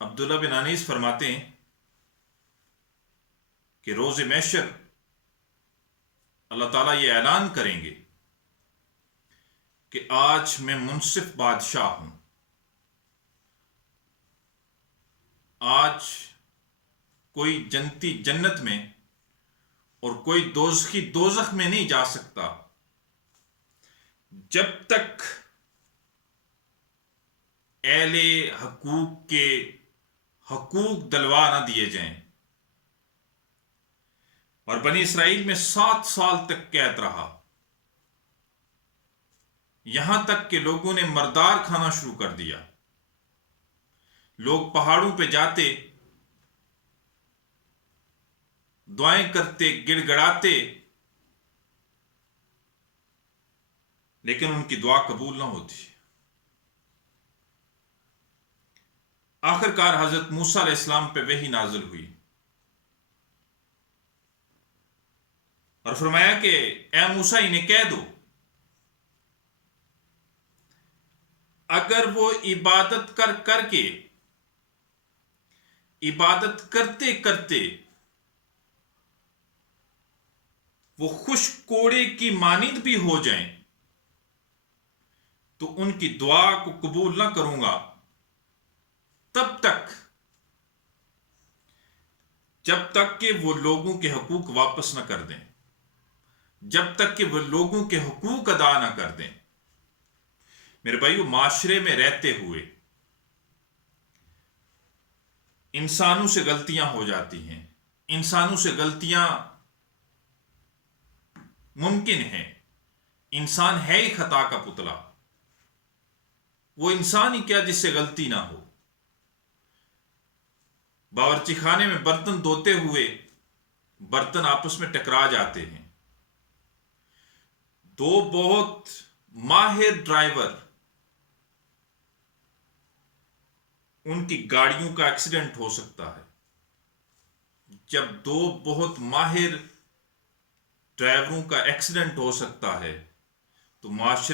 عبداللہ بن انیس فرماتے ہیں کہ روز محشر اللہ تعالیٰ یہ اعلان کریں گے کہ آج میں منصف بادشاہ ہوں، آج کوئی جنتی جنت میں اور کوئی دوزخی دوزخ میں نہیں جا سکتا جب تک اہل حقوق کے حقوق دلوا نہ دیے جائیں۔ اور بنی اسرائیل میں 7 سال تک قید رہا، یہاں تک کہ لوگوں نے مردار کھانا شروع کر دیا۔ لوگ پہاڑوں پہ جاتے، دعائیں کرتے، گڑ گڑاتے، لیکن ان کی دعا قبول نہ ہوتی۔ آخر کار حضرت موسیٰ علیہ السلام پہ وحی نازل ہوئی اور فرمایا کہ اے موسیٰ انہیں کہہ دو اگر وہ عبادت کر کے عبادت کرتے کرتے وہ خشک کوڑے کی مانند بھی ہو جائیں تو ان کی دعا کو قبول نہ کروں گا تب تک جب تک کہ وہ لوگوں کے حقوق واپس نہ کر دیں، جب تک کہ وہ لوگوں کے حقوق ادا نہ کر دیں۔ میرے بھائیو، معاشرے میں رہتے ہوئے انسانوں سے غلطیاں ہو جاتی ہیں، انسانوں سے غلطیاں ممکن ہیں۔ انسان ہے ہی خطا کا پتلا، وہ انسان ہی کیا جس سے غلطی نہ ہو۔ باورچی خانے میں برتن دھوتے ہوئے برتن آپس میں ٹکرا جاتے ہیں، دو بہت ماہر ڈرائیور ان کی گاڑیوں کا ایکسیڈنٹ ہو سکتا ہے۔ جب دو بہت ماہر ڈرائیوروں کا ایکسیڈنٹ ہو سکتا ہے تو معاشرے